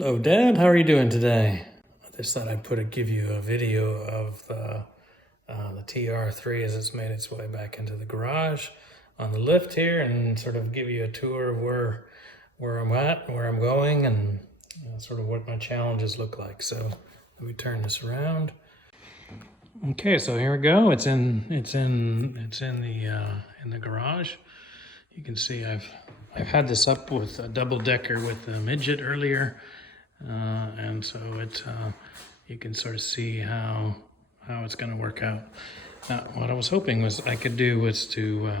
Hello, Dad. How are you doing today? I just thought I'd give you a video of the TR3 as it's made its way back into the garage on the lift here, and sort of give you a tour of where I'm at, where I'm going, and sort of what my challenges look like. So let me turn this around. Okay, so here we go. It's in the garage. You can see I've had this up with a double decker with a midget earlier. And so you can sort of see how it's going to work out. What I was hoping I could do was to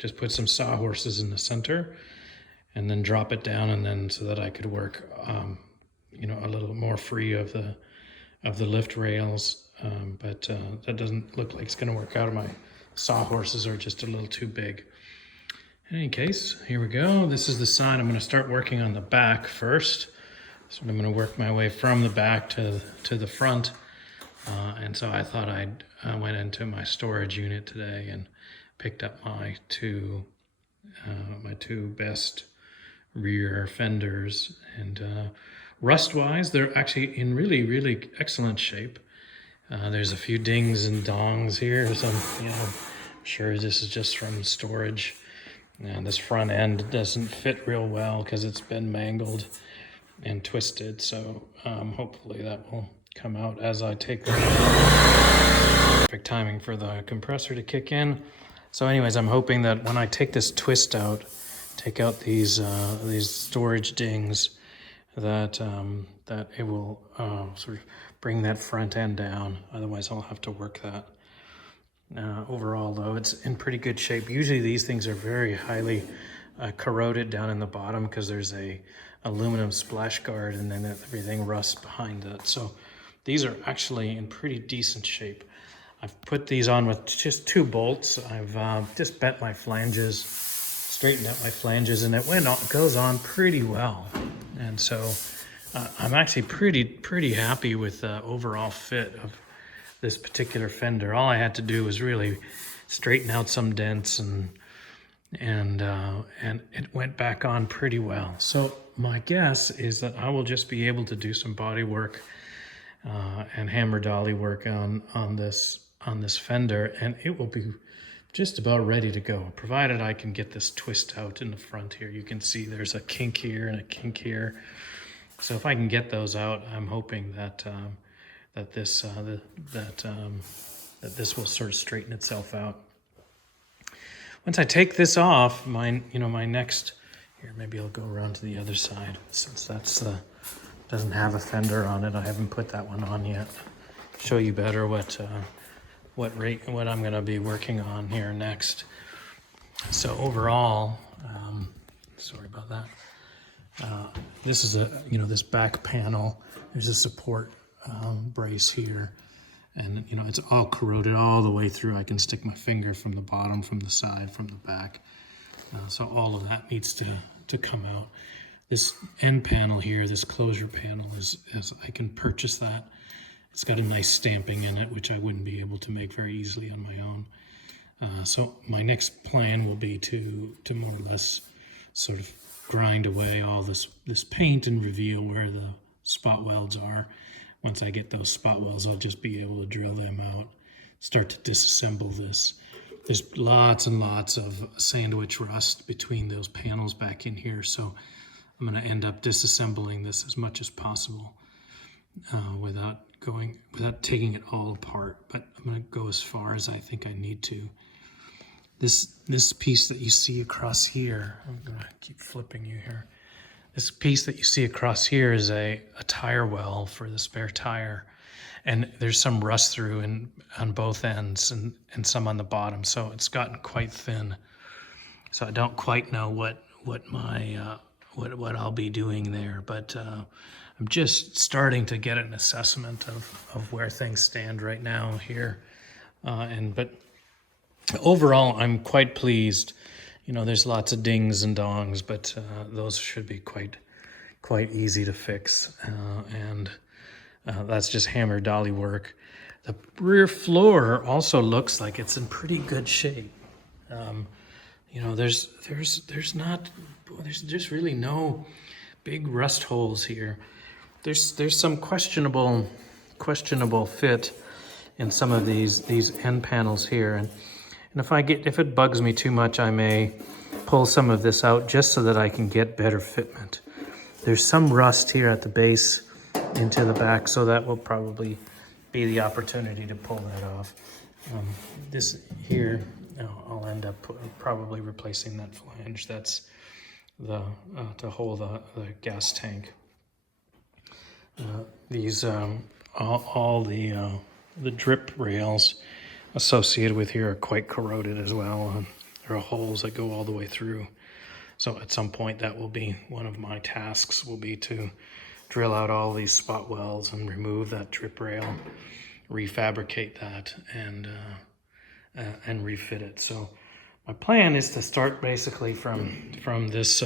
just put some sawhorses in the center and then drop it down, and then so that I could work a little more free of the lift rails, but that doesn't look like it's going to work out. My sawhorses are just a little too big. In any case, here we go. This is the side. I'm going to start working on the back first. So I'm going to work my way from the back to the front. And so I thought I went into my storage unit today and picked up my two best rear fenders. And rust-wise, they're actually in really, really excellent shape. There's a few dings and dongs here. So I'm sure this is just from storage. And this front end doesn't fit real well because it's been mangled and twisted, so hopefully that will come out as I take the perfect timing for the compressor to kick in. So anyways, I'm hoping that when I take this twist out, take out these storage dings, that it will sort of bring that front end down. Otherwise I'll have to work that. Overall though, it's in pretty good shape. Usually these things are very highly corroded down in the bottom because there's a aluminum splash guard, and then everything rusts behind it. So these are actually in pretty decent shape. I've put these on with just 2 bolts. I've just bent my flanges, straightened out my flanges, and it goes on pretty well. And so I'm actually pretty happy with the overall fit of this particular fender. All I had to do was really straighten out some dents, and it went back on pretty well. So my guess is that I will just be able to do some body work and hammer dolly work on this fender, and it will be just about ready to go, provided I can get this twist out in the front here. You can see there's a kink here and a kink here. So if I can get those out, I'm hoping that this will sort of straighten itself out. Once I take this off, my next, here, maybe I'll go around to the other side, since doesn't have a fender on it. I haven't put that one on yet. Show you better what I'm gonna be working on here next. So overall, sorry about that. This is this back panel. There's a support brace here. And it's all corroded all the way through. I can stick my finger from the bottom, from the side, from the back. So all of that needs to come out. This end panel here, this closure panel, is I can purchase that. It's got a nice stamping in it, which I wouldn't be able to make very easily on my own. So my next plan will be to more or less sort of grind away all this paint and reveal where the spot welds are. Once I get those spot welds, I'll just be able to drill them out, start to disassemble this. There's lots and lots of sandwich rust between those panels back in here, so I'm going to end up disassembling this as much as possible without taking it all apart. But I'm going to go as far as I think I need to. This piece that you see across here, I'm going to keep flipping you here. This piece that you see across here is a tire well for the spare tire. And there's some rust through on both ends and some on the bottom. So it's gotten quite thin. So I don't quite know what I'll be doing there. But I'm just starting to get an assessment of where things stand right now here. But overall, I'm quite pleased. There's lots of dings and dongs, but those should be quite easy to fix. And that's just hammer dolly work. The rear floor also looks like it's in pretty good shape. There's just really no big rust holes here. there's some questionable fit in some of these end panels here, and if it bugs me too much, I may pull some of this out just so that I can get better fitment. There's some rust here at the base into the back, so that will probably be the opportunity to pull that off. This here, I'll end up probably replacing that flange. That's the to hold the gas tank. These all the drip rails associated with here are quite corroded as well. There are holes that go all the way through. So at some point that will be one of my tasks, will be to drill out all these spot welds and remove that drip rail, refabricate that, and refit it. So my plan is to start basically from this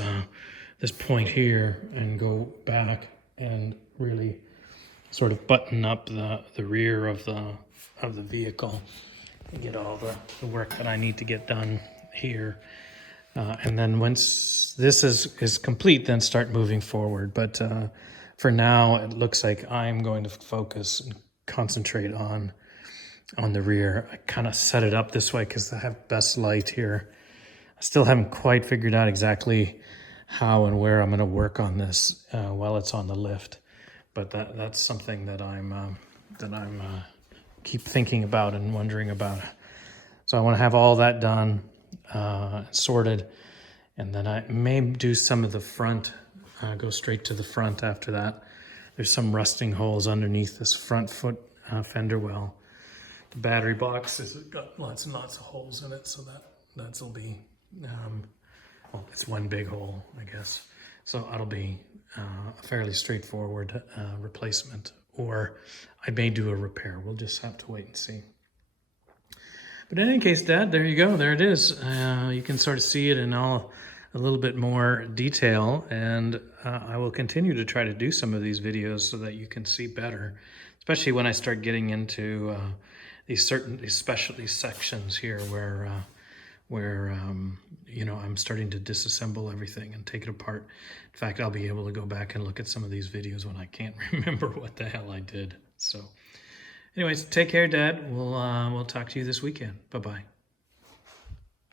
this point here and go back and really sort of button up the rear of the vehicle and get all the work that I need to get done here. And then once this is complete, then start moving forward. But for now, it looks like I'm going to focus and concentrate on the rear. I kind of set it up this way because I have best light here. I still haven't quite figured out exactly how and where I'm going to work on this while it's on the lift. But that's something that I'm keep thinking about and wondering about. So I want to have all that done, sorted, and then I may do some of the front, go straight to the front after that. There's some rusting holes underneath this front foot fender well. The battery box has got lots and lots of holes in it, so that'll be, well, it's one big hole, I guess. So that'll be a fairly straightforward replacement, or I may do a repair. We'll just have to wait and see. But in any case, Dad, there you go. There it is. You can sort of see it in a little bit more detail, and I will continue to try to do some of these videos so that you can see better, especially when I start getting into these specialty sections here where you know, I'm starting to disassemble everything and take it apart. In fact, I'll be able to go back and look at some of these videos when I can't remember what the hell I did. So anyways, take care, Dad. We'll talk to you this weekend. Bye-bye.